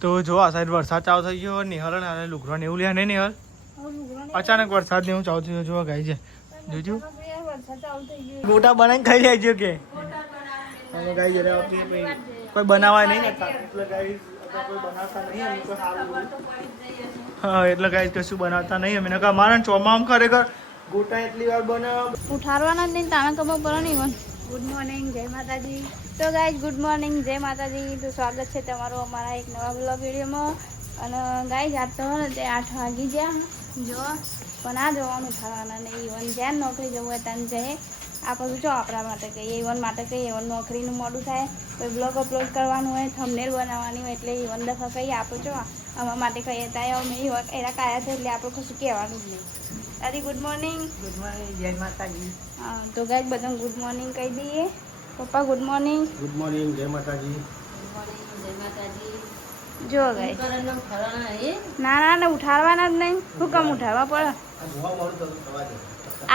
તો જો આ સાઈડ વરસાદ ચાલુ થઈ ગયો. નિહાલ અને લુગડા ને એવું લ્યા નહીં નિહાલ અચાનક વરસાદ ને એવું ચાલુ થયું. જોવા ગાય છે જોજો ગોટા બનાવીને ખાઈ લેજો કે કોઈ બનાવાય નહીં એટલે ગાઈસ કોઈ બનાવતા નહીં અમે કોઈ સારું. હા એટલે ગાઈસ કશું બનાવતા નહીં અમે નકા મારા ચોમામ ખરેખર ગોટા એટલી વાર બનાવ ઉઠાડવાના જ નહીં તાણે ખબર પડે નહીં. ગુડ મોર્નિંગ જય માતાજી. તો ગાઈસ ગુડ મોર્નિંગ જય માતાજી. તો સ્વાગત છે તમારું અમારા એક નવા બ્લોગ વિડીયોમાં. અને ગાઈસ આજ તો ને તે 8 વાગી ગયા જો પણ આ જવાનું ઉઠાડવાના નહીં. ઇવન જ્યાં નોકરી જવું હોય ત્યાં જઈએ. આ બધું જો આપણા માટે કહીએ ઇવન માટે કહીએ. ઇવન નોકરીનું મોડું થાય કોઈ બ્લોગ અપલોડ કરવાનું હોય થંબનેલ બનાવવાની હોય એટલે ઇવન દફા કહીએ આપણે જો અમારા માટે કહીએ ત્યાં અમે ઇવન એના કાયા છે એટલે આપણે કશું કહેવાનું જ નહીં. દાદી ગુડ મોર્નિંગ. ગુડ મોર્નિંગ જય માતાજી. હા તો ગાઈસ બધાને ગુડ મોર્નિંગ કહી દઈએ. પપ્પા ગુડ મોર્નિંગ. ગુડ મોર્નિંગ જય માતાજી. જો ગાઈસ ના ના ને ઉઠાડવાના જ નહીં. શું કામ ઉઠાડવા પડે?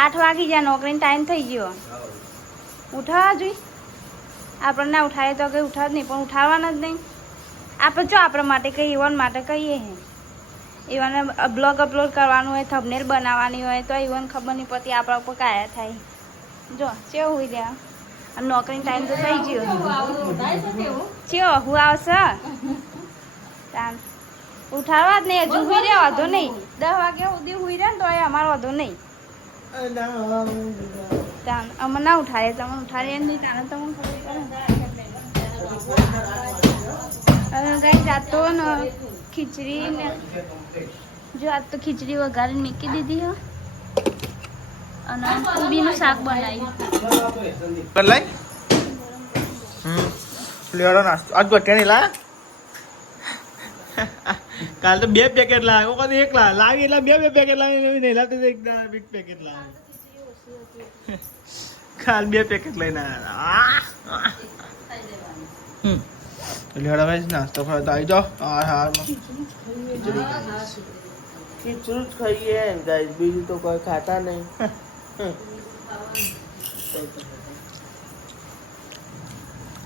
8 વાગી જાય નોકરીનો ટાઈમ થઈ ગયો. ઉઠાડવા જોઈએ આપણને ના ઉઠાડે તો કંઈ ઉઠાડ નહીં પણ ઉઠાડવાના જ નહીં. આપણે જો આપણા માટે કહીએ ઇવન માટે કહીએ હે ઇવન બ્લોગ અપલોડ કરવાનું હોય થંબનેલ બનાવવાની હોય તો ઇવન ખબર નહીં પડતી આપણા ઉપર કાયા થાય. જો ચેવું હોય ત્યાં અને નોકરીનો ટાઈમ તો થઈ ગયો. ચેવો હું આવશે ઉઠાડવા જ નહીં. હજુ હુઈ રહ્યા વાંધો નહીં. 10 વાગ્યા સુધી હુઈ રહ્યા ને તો એ અમારો વાંધો નહીં. અમે ના ઉઠાડીએ તમે ઉઠાડીએ નહીં તાને તમને ખબર પડે. કઈ જાતો ને ખીચડી ને જો આજ તો ખીચડી વઘારીને મૂકી દીધી હો અને પૂરીનું શાક બનાવ્યું. નાસ્તો આજ ગોઠિયા નહીં લાયા. કાલ તો 2 પેકેટ લાવ્યો કદી 1 લાવી એટલે 2 પેકેટ લાવી નહીં લાવતી એક પેકેટ લાવ્યો. કાલ 2 પેકેટ લઈને આવ્યા. નાસ્તો ખાવા તો આવી જાઓ. ખીચડું જ ખાઈએ ગાઈસ બીજું તો કોઈ ખાતા નહીં.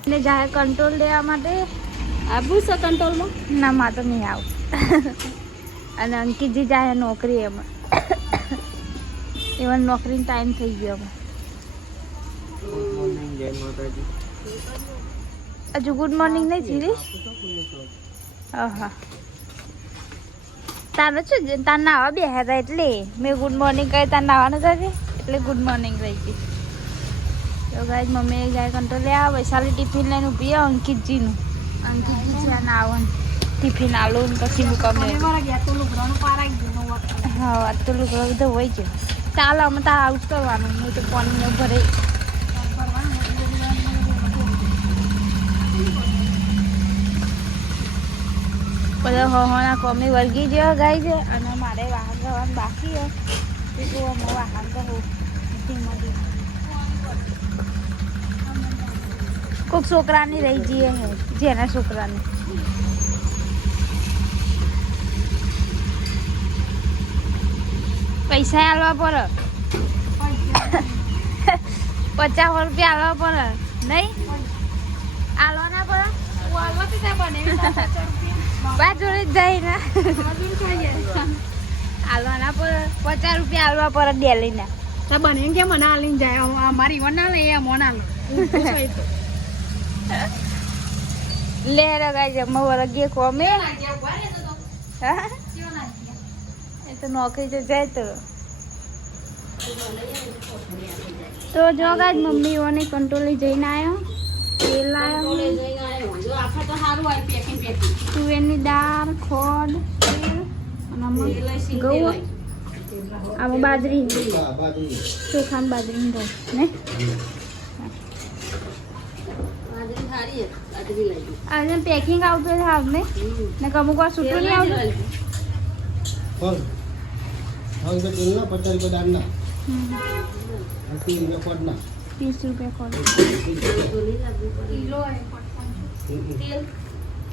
એટલે જાય કંટ્રોલ લેવા માટે આવું છે કંટ્રોલમાં ના માં તો નહીં આવું. અને અંકિતજી જાય નોકરી એમાં ઇવન નોકરીનો ટાઈમ થઈ ગયો અમે. ગુડ મોર્નિંગ જય માતાજી. હજુ ગુડ મોર્નિંગ નહીં જીરી. હા તારો શું તાર નાવા બેહ્યા હતા એટલે મેં ગુડ મોર્નિંગ કહી તાર નાવાનું થશે એટલે ગુડ મોર્નિંગ રહી ગઈ. તો ગાઈસ મમ્મી જાય કંટ્રોલ લે આ વૈશાલી ટિફિન લઈને ઊભી આવે અંકિતજીનું. અંકિતજી છે ના આવવાનું ટિફિન આલું પછી મુકામ લે. હા આ તો લુગડો બધો હોય છે. ચાલો અમે તાર આઉટ કરવાનું નહીં તો પાણી ભરે. બધા હોવાના કોમી વળગી ગયો ગાય છે અને મારે વાહન જવાનું બાકી છે. તો અમે વાહન કહું કોઈક છોકરાની રહી જઈએ હે જેના છોકરાની પૈસા આલવા પડે. 50 રૂપિયા આલવા પડે નહીં આલવા ના પડે. જોડે જ જાય ને આલવા ના પડે. 50 રૂપિયા આલવા પડે ડેલીના. બને કે મને આલીને જાય અમારી ઈવન ના લે મોન આલો લે રગાઈ જમવા વળગીએ કોમે. એ તો નોકરી તો જાય તો જો ગાજ મમ્મી ઓને કંટ્રોલ જઈને આવ્યો. તેલ લાવ્યો તુવેરની દાળ ખોડ તેલ અને ઘઉં આમાં બાજરી ચોખાની બાજરી ઘઉં ને આજે પેકિંગ આવતું છે આવને ને અમુક વાર છૂટું નહીં આવતું. 30 રૂપિયા ખોડ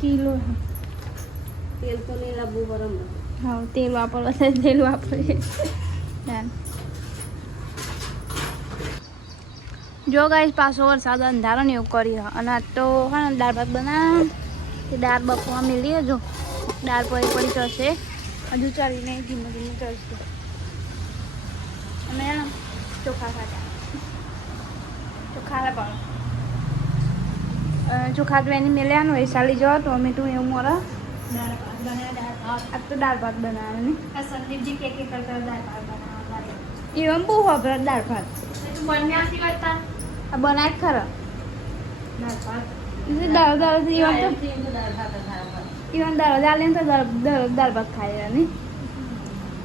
કિલો તેલ તો નહીં લાવવું બરાબર. હા તેલ વાપરવા તેલ વાપરીએ. જો ગાઈસ પાછો વરસાદ અંધારો ને એવું કરી અને આજ તો હા દાળ ભાત બનાવ તે દાળ બફવા મેલી હજુ દાળ પડી ચડશે હજુ ચડીને ધીમે ધીમે ચડશે અમે ચોખા ખાતા ચોખા ચોખા તો એની મેલ્યાનું એ સાલી જવા ટોમેટું એવું મોરા આ તો દાળ ભાત બનાવવાની સંદીપજી કે કરતા દાળ ભાત બનાવવા એમ બહુ વપરાય દાળ ભાત તું બન્યા સિવાય તા આ બનાય ખરા દાળ ભાત દાળ દાળ ઈવન દાળ દાળ લે તો દાળ ભાત ખાય નહીં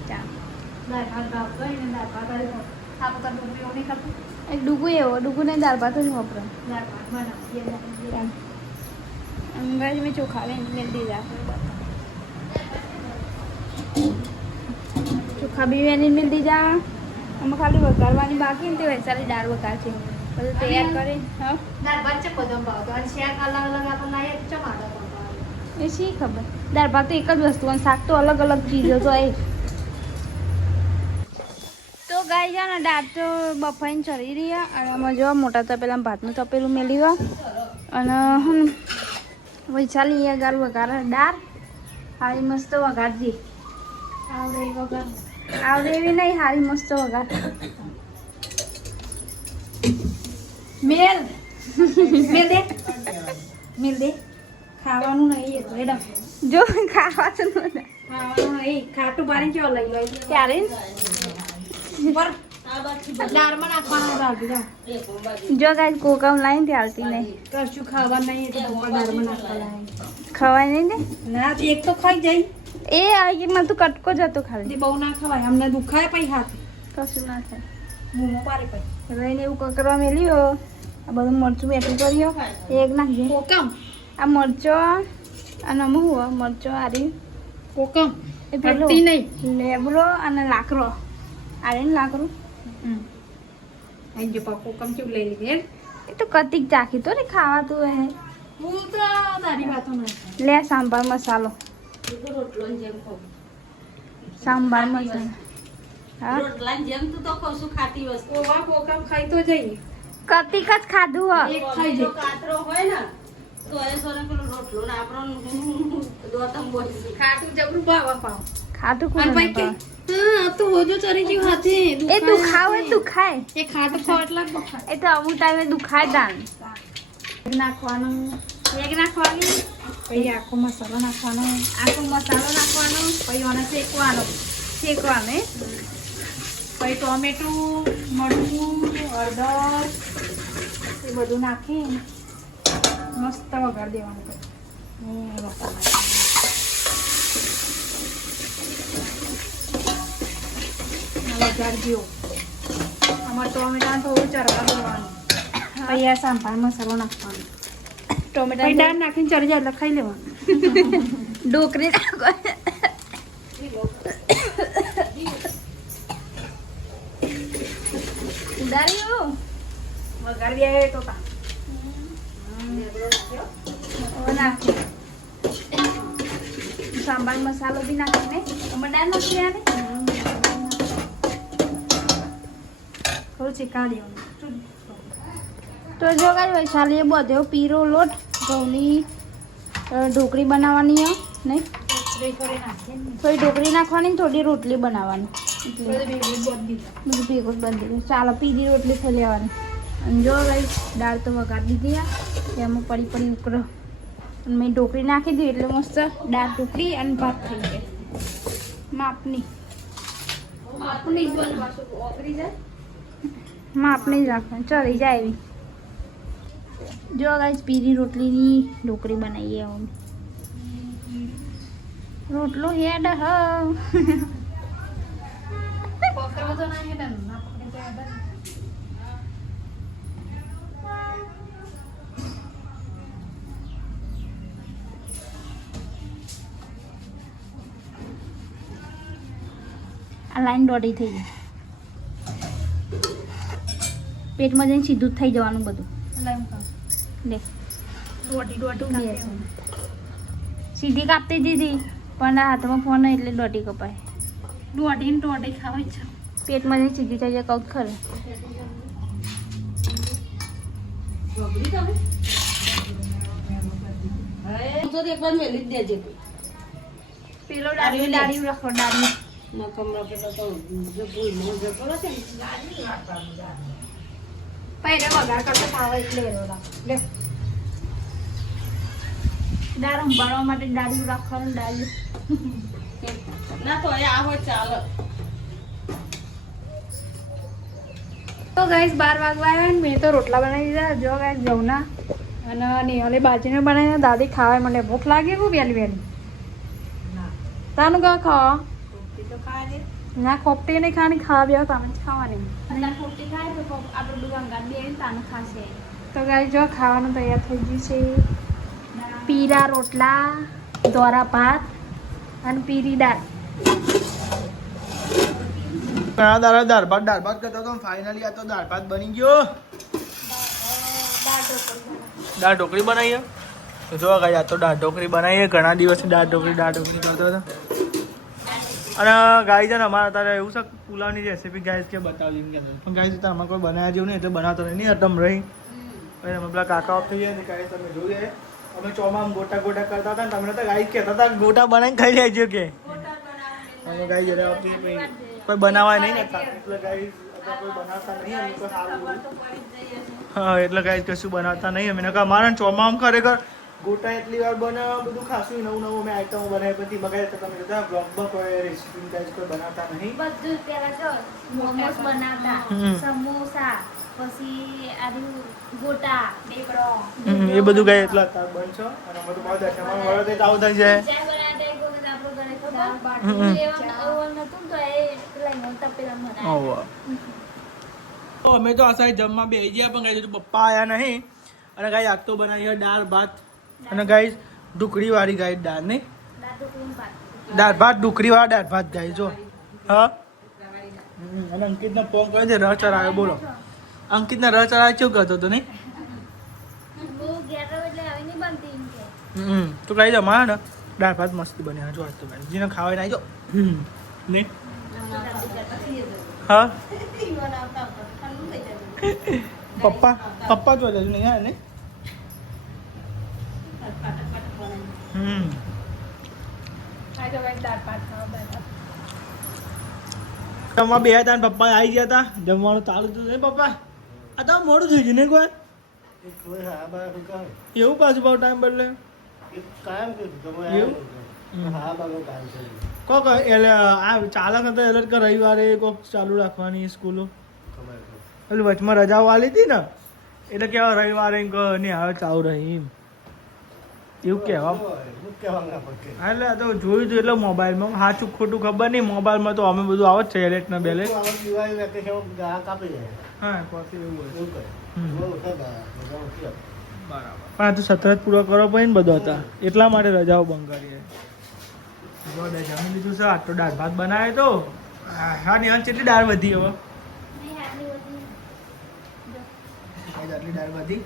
દાળ ભાત ભાવ કરીને દાળ ભાત આ બધા ડુંગળીઓ નહીં ખાતું એક ડૂગું એવો ડૂગું ને દાળ ભાત જ વપરાય દાળ ભાત બનાવીએ અંગાજ મેં ચોખા લઈને મેળ દીધા ચોખા બી એની મેળ દીધા અમે ખાલી વઘારવાની બાકી ને તે વૈસાલી દાળ વઘાર છે બધું તૈયાર કરી હા દાળ ભાત છે બધો ભાવ અને શાક અલગ અલગ આપણે લાવીએ તો ચમાડો એ શી ખબર દાળ ભાત તો એક જ વસ્તુ અને શાક તો અલગ અલગ ચીજો તો એ તો ગાય છે ને દાળ તો બફાઈને ચડી રહ્યા અને આમાં જો મોટા તપેલા ભાતનું તપેલું મેલી અને વૈશાલી એ ગાળ વઘાર દાળ હારી મસ્ત વઘારજી આવડે એ વગર આવડે એવી નહીં હારી મસ્ત વઘાર મેલ મેલ દે મેલ દે ખાવાનું નહીં એ તો એડમ જો ખાવા તો ન ખાવાનું નહીં ખાટું બારી કેવો લઈ લો ત્યારે પર દાળમાં નાખવાનું રાખી જાઓ જો ગાય કોકમ લાવીને તે હાલતી નહીં કરશું ખાવા નહીં તો દાળમાં નાખવા લાવે ખવાય નહીં ને ના એક તો ખાઈ જાય એ આવી મને તું કટકો જ હતો ખાલી બહુ ના ખવાય અમને દુખાય પછી હાથ કશું ના થાય મોમો પારે પછી રહીને એવું કકરવા મેલ્યો આ બધું મરચું બેઠું કર્યો એક નાખજે કોકમ આ મરચો અને અમુક મરચો આરી કોકમ એ પેલો હટતી નહીં લેબરો અને લાકરો આરીને લાકરું અહીં જો પા કોકમ કેવું લઈ લીધી એ તો કતિક ચાખી તો ને ખાવાતું હે હું તો તારી વાતો નહીં લે સાંભાર મસાલો સાંભાર મસાલો હા ઓવા કોકમ ખાઈ તો જઈએ કતિક જ ખાધું હ એક ખાઈ જાય ખાટું જબરું ભાવા પાવ ખાધું અને કોણ ભાઈ કે હા તો હોજો ચરી ગયું હાથે એ તું ખાવ એ તું ખાય એ ખાટું ખાવ એટલે બખા એ તો અમુક ટાઈમે દુખાય દાન નાખવાનું એક નાખવાની પછી આખો મસાલો નાખવાનો આખો મસાલો નાખવાનો પછી આને શેકવાનો શેકવાનો એ પછી ટોમેટું મરચું હળદર એ બધું નાખી મસ્ત વઘાર દેવાનું વઘાર દ્યો આમાં ટોમેટા થોડું ચરવા દેવાનું પછી આ સાંભાર મસાલો નાખવાનો ટોમેટા પછી દાળ નાખીને ચડી જાય એટલે ખાઈ લેવાનું ડોકરી નાખો ઉડાડ્યું વઘાર દે તો તા નાખી સાંભાર મસાલો બી નાખીને દાળ નાખી આને થોડું ચીકા દેવાનું તો જો કાંઈ વૈશાલીએ બધો પીરો લોટ ઘઉંની ઢોકળી બનાવવાની છે નહીં થોડી ઢોકળી નાખવાની ને થોડી રોટલી બનાવવાની બધું ભેગું જ બંધ દીધું ચાલો પીધી રોટલી થઈ લેવાની અને જો ભાઈ દાળ તો વઘારી દીધી આ એમાં પડી પડી ઉકળો અને મેં ઢોકળી નાખી દીધી એટલે મસ્ત દાળ ઢોકળી અને ભાત થઈ જાય માપની માપની માપની જ રાખવાની ચડી જાય એવી જો ગાઈસ પીરી રોટલીની ઢોકળી બનાવીએ અમે રોટલો હેડ હ પકડવા તો ના હેડે ના પકડે તો હેડે આ લાઈન દોડી થઈ ગઈ પેટમાં જઈને સીધું જ થઈ જવાનું બધું લે દોઢી સીધી કાપતી દીધી પણ આ હાથમાં ફોન એટલે દોઢી કપાય દોઢી ખાવા છે પેટમાં જઈને સીધી થઈ જાય કહું ખરે તો એકવાર મેલી જ દેજે પેલો ડાળી રાખો ડાળી નકમરો પેલો તો જો ભૂલ મોજો કરો છે ને પહેલે વગર કરતો ખાવા એટલે લે દાળ સંભાળવા માટે ડાળી રાખવાનું ડાળી ના તો એ આવો ચાલો તો ગાઈસ 12 વાગવા આવ્યા ને મેં તો રોટલા બનાવી દીધા જો ગાઈસ જવના અને નિહાલે બાજીને બનાવીને દાદી ખાવા મને ભૂખ લાગી હું વહેલી તાનું કા ખાવા તો ખાવા દે ના ખોપટી નહીં ખાવાની ખાવા બેહો તમે જ ખાવાની ખોપટી ખાય તો આપણે બધું અંગાત બે તાનું ખાશે તો ગાઈસ જો ખાવાનું તૈયાર થઈ ગયું છે પીરા રોટલા દોરા ભાત અને પીરી દાળ દાળ ભાત કરતા તો ફાઇનલી આ તો દાળ ભાત બની ગયો દાળ ઢોકળી બનાવીએ તો જો ગાઈસ આ તો દાળ ઢોકળી બનાવીએ ઘણા દિવસથી દાળ ઢોકળી કરતો હતો અને ગાઈસ છે ને અમારે અત્યારે એવું છે પુલાવની રેસીપી ગાઈસ કે બતાવી એમ કહેતો પણ ગાઈસ અત્યારે અમારે કોઈ બનાવ્યા જેવું નહીં એટલે બનાવતો નહીં અટમ રહી પછી અમે પેલા કાકા ઓફ થઈ ગયા ગાઈસ તમે જોઈએ અમે ચોમામાં ગોટા કરતા હતા ને તમને તો ગાઈસ કહેતા હતા ગોટા બનાવીને ખાઈ લેજો કે અમે ગાઈસ જરા કોઈ બનાવાય નહીં ને એટલે ગાઈસ કોઈ બનાવતા નહીં અમે કોઈ સારું હા એટલે ગાઈસ કશું બનાવતા નહીં અમે અમારા ચોમામાં ખરેખર ગોટા એટલી વાર બનાવવા બધું ખાસું નવું અમે આઈટમો બનાવી પછી મગાવી તો તમે બધા બ્લોગમાં કોઈ રેસીપી ગાઈસ કોઈ બનાવતા નહીં બધું પહેલા જો મોમોસ બનાવતા સમોસા પછી આદુ ગોટા ઢેકડો એ બધું ગાય એટલા તાર બનશો અને અમે તો બહુ દશામાં વળો તે આવું થઈ જાય ચાય બનાવતા એક વખત આપણો ઘરે ખબર બાટલી લેવાનું નતું તો એ પેલા મોટા પેલા બનાવ્યા તો અમે તો આ સાઈડ જમવા બેસી ગયા પણ ગાઈસ પપ્પા આયા નહીં અને ગાઈસ આજ તો બનાવી દાળ ભાત અને ગાઈસ ઢુકડી વાળી ગાઈસ દાળ નહીં દાળ ભાત ઢુકડી વાળા દાળ ભાત ગાઈસ જો હા અને અંકિતને ફોન કર્યો છે રસ ચરાયો બોલો અંકિતને રસ ચરાયો શું કરતો હતો નહીં તો ગાઈસ અમારા ને દાળ ભાત મસ્ત બન્યા જો આજ તો ગાઈસ જેને ખાવાય ના જો નહીં હા પપ્પા જો જજો નહીં હા ને તમારા બે હતા પપ્પા આવી ગયા હતા જમવાનું ચાલુ થયું ને પપ્પા આ તો મોડું થઈ ગયું ને કોઈ એવું પાછું બહુ ટાઈમ બદલે કોક એટલે આ ચાલક હતા એટલે કે રવિવારે કોક ચાલુ રાખવાની સ્કૂલો એટલે વચમાં રજાઓ વાલી હતી ને એટલે કેવા રવિવારે નહીં આવે ચાલુ રહી એમ એવું કહેવા એટલે આ તો જોયું હતું એટલે મોબાઈલમાં સાચું ખોટું ખબર નહીં મોબાઈલમાં તો અમે બધું આવે જ છે એલેટ ને બેલેટ હા કોફી એવું હોય બરાબર પણ આ તો સતત પૂરો કરવો પડે ને બધો હતા એટલા માટે રજાઓ બંધ કરીએ જમી લીધું છે આટલો દાળ ભાત બનાવે તો હા નિહાલ કેટલી દાળ વધી હવે આટલી દાળ વધી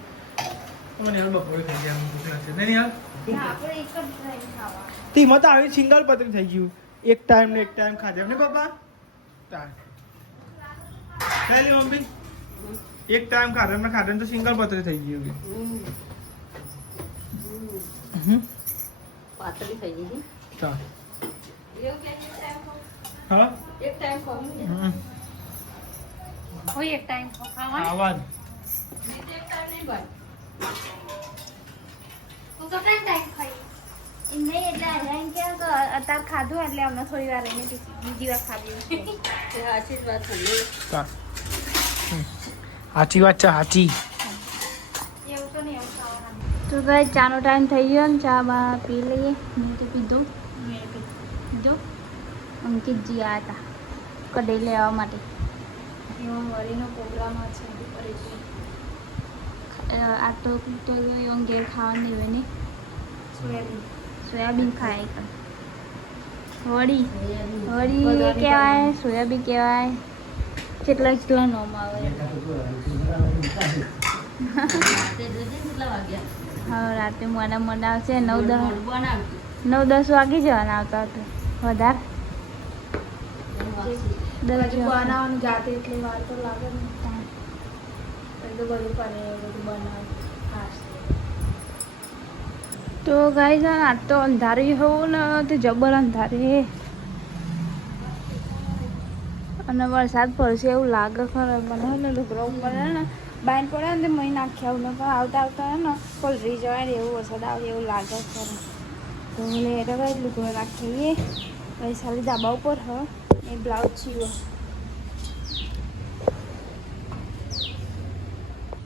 મને નિહાલ બપોરે ખાઈ ગયા ભૂખ લાગશે નહીં નિહાલ તેમાં તો આવી સિંગલ પતંગ થઈ ગયું એક ટાઈમ ને એક ટાઈમ ખાધે ને પપ્પા પહેલી મમ્મી એક ટાઈમ ખાધે તો સિંગલ પતંગ થઈ ગયું પાતળી થઈ ગઈ ચાલ હા એક ટાઈમ ખાવાનું અત્યારે ખાધું એટલે અમને થોડી વાર રહીને બીજી વાર ખાધી આશીર્વાદ સાચી વાત છે સાચી તો ગાય ચાનો ટાઈમ થઈ ગયો ને ચા બા પી લઈએ મેં તો પીધું જો અંકિતજી આવ્યા હતા કઢાઈ લેવા માટે એમાં વળીનો પ્રોગ્રામ છે આ તો એવું ઘેર ખાવાનું દેવે ને સોયાબીન ખાય એકદમ વળી કહેવાય સોયાબીન કહેવાય કેટલા નોમ આવે હા રાતે મોડા આવશે 9-10 વાગી જવાના આવતા હતા વધારે બનાવવાનું જાતે એટલી વાર તો લાગે ને બધું કરે બધું બનાવે તો ગાઈસ આજ તો અંધારી હોવું ને તે જબર અંધારી અને વરસાદ પડશે એવું લાગે ખરે મને ને લુગડો ઉપર ને બાઈન પડે ને તે મહી નાખ્યા ને પણ આવતા આવતા ને પલરી જવાય ને એવું વરસાદ આવે એવું લાગે ખરે તો લે તો કઈ લુગડો રાખીએ વૈશાલી ધાબા ઉપર હ એ બ્લાઉઝ સીવો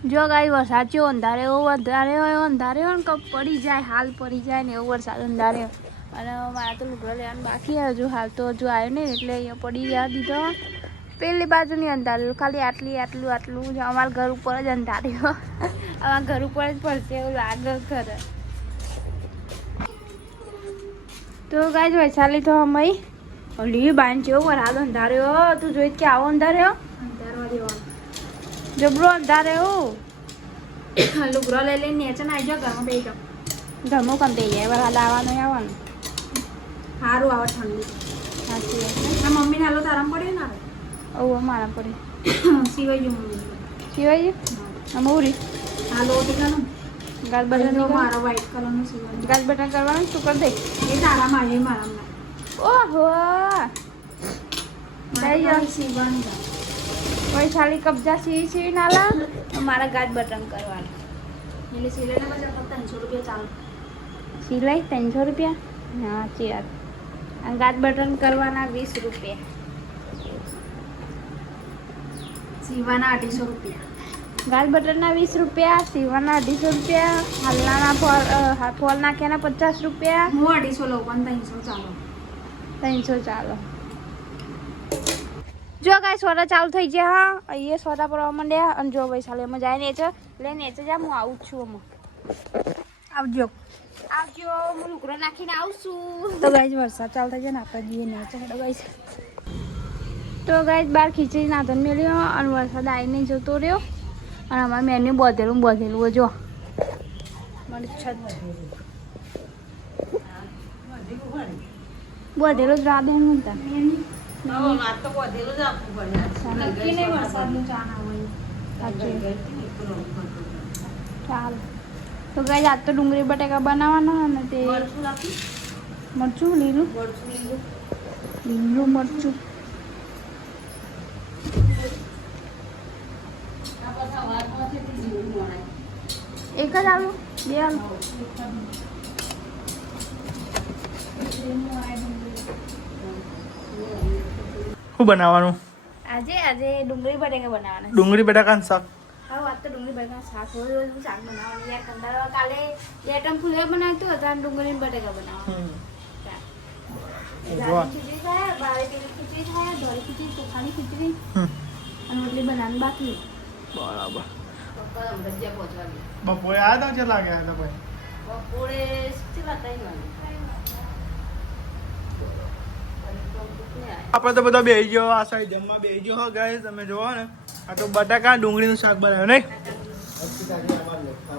જો ગાઈ વરસાદ છે અંધારે હોય ને કપ પડી જાય હાલ પડી જાય ને એવો વરસાદ અંધારે અને મારા તો લુગડો લેવાનું બાકી હજુ હાલ તો હજુ આવ્યો નહીં એટલે અહીંયા પડી જવા દીધો પેલી બાજુની અંધાર્યું ખાલી આટલું જ અમારા ઘર ઉપર જ અંધાર્યું અમારા ઘર ઉપર જ પડશે એવું લાગે ખરે તો ગાઈ વૈશાલી તો અમે ઓલી બાંધ જેવો વરસાદ અંધાર્યો તું જોઈ કે આવો અંધાર્યો અંધારવા દેવાનું જબરો અંધાર્યો લુગડો લઈ લઈને નીચે નાઈ જાઓ ઘરમાં બેસી જાઓ ઘરમાં કમ થઈ જાય વરસાદ આવવાનું સારું આવે ઠંડી સાચી વાત આ મમ્મીને હાલો તારામ પડ્યો ને ઓવો મારા પડે સિવાય ગયું મમ્મી સિવાય આમ ઉરી હાલો ટીકાનું ગાલ બટન મારો વ્હાઈટ કલરનું સિવાય ગાલ બટન કરવાનું શું કરી દે એ તારા મારે મારા ઓહો સીવવાનું વૈશાલી કબજા સીવી નાલા મારા ગાજ બટન કરવાનું એટલે સિલાઈને પછી 300 રૂપિયા ચાલે સિલાઈ 300 રૂપિયા હા સાચી વાત અને ગાજ બટન કરવાના 20 રૂપિયા સીવાના 250 રૂપિયા ગાજ બટનના 20 રૂપિયા સીવાના 250 રૂપિયા હાલના ફોલ નાખ્યાના 50 રૂપિયા હું 250 લઉં પણ 300 ચાલો 300 ચાલો જો કાંઈ સોડા ચાલુ થઈ ગયા હા અહીંયા સોડા પડવા માંડ્યા અને જો વૈશાલી અમે જાય નેચે લે નેચે જા હું આવું જ છું અમે આવજો હું લુગડો નાખીને આવશું તો ગાઈસ વરસાદ ચાલુ થઈ જાય ને આપણે જઈએ નેચે હેડો ગાઈસ તો ગાઈસ બહાર ખીચડી નાતન મેલ્યો અને વરસાદ આવીને જતો રહ્યો અને અમારે મેન્યુ બધેલું જો મારી છત બધેલું જ રાધે નતા ચાલો તો ગાઈસ આજ તો ડુંગળી બટાકા બનાવવાના અને તે મરચું લીલું મરચું એક જ આલુ બે આલુ શું બનાવવાનું આજે ડુંગળી બટાકા બનાવવાના ડુંગળી બટાકાનું શાક હા વાત તો ડુંગળી બટાકા શાક હોય શાક બનાવવાનું યાર કંટાળો કાલે લેટમ ફુલે બનાવતો હતો અને ડુંગળી બટાકા બનાવવાનું ખીચડી થાય બારે પેલી ખીચડી થાય ધોળી ખીચડી ચોખાની ખીચડી અને રોટલી બનાવવાનું બાકી બરાબર બપોરે આવ્યા હતા કેટલા ગયા હતા ભાઈ બપોરે કેટલા ટાઈમ આપણે તો બધા બેસી ગયો આ સાઈડ જમવા બેસી ગયો હો ગાઈસ તમે જોવો ને આ તો બટાકા ડુંગળીનું શાક બનાવ્યું નહીં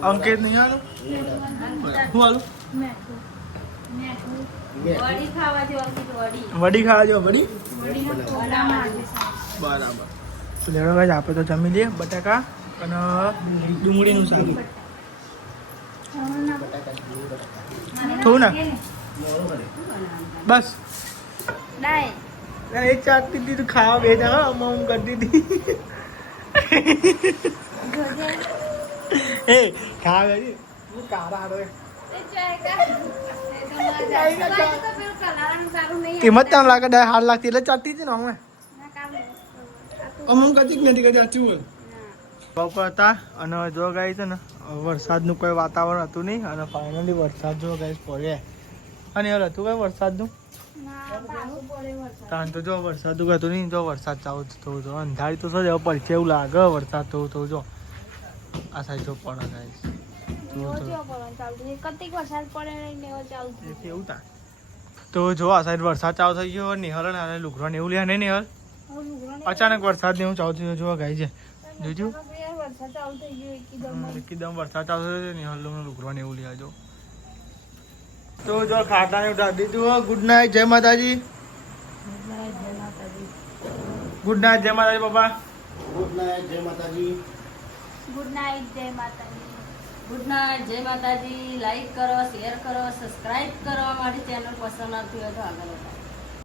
અંકિત નહીં આલું શું આલું વડી ખાવા જો વડી ખાવા જો વડી બરાબર તો લેડો ગાઈસ આપણે તો જમી લઈએ બટાકા અને ડુંગળીનું શાક થોડું ના બસ ડાય એક ચાટતી હતી તું ખાવા બે જા હું કરતી હતી એ ખાવા બે હું કારા હારો કિંમત તને લાગે 10 લાખ એટલે ચાટતી હતી ને હું હું કદી નથી કદી સાચું બોલ બપોર હતા અને જો ગાય છે ને વરસાદનું કોઈ વાતાવરણ હતું નહીં અને ફાઇનલી વરસાદ જો ગાય પડ્યા અને એવું હતું કઈ વરસાદનું તાન તો જો વરસાદ હતું નહીં જો વરસાદ ચાલુ થયું જો અંધારી તો સજ પડશે એવું લાગે વરસાદ થયું થયું જો આ સાઈડ જો પણ ગાય એવું તા તો જો આ સાઈડ વરસાદ ચાલુ થઈ ગયો નિહલ ને લુગરો ને એવું લ્યા નહીં નિહલ અચાનક વરસાદ ને એવું ચાલુ થયું જોવા ગાય છે જોજો એકદમ વરસાદ ચાલુ થયો નિહલ લુગરો ને એવું લ્યા જો તો જો ખાટા ને ઉઠા દીધું ગુડ નાઇટ જય માતાજી ગુડ નાઇટ જય માતાજી પપ્પા ગુડ નાઇટ જય માતાજી ગુડ નાઇટ જય માતાજી ગુડ નાઇટ, જય માતાજી. લાઈક કરો, શેર કરો, સબસ્ક્રાઇબ કરો. અમારી ચેનલ પસંદ આવતી હોય તો આગળ વધારો.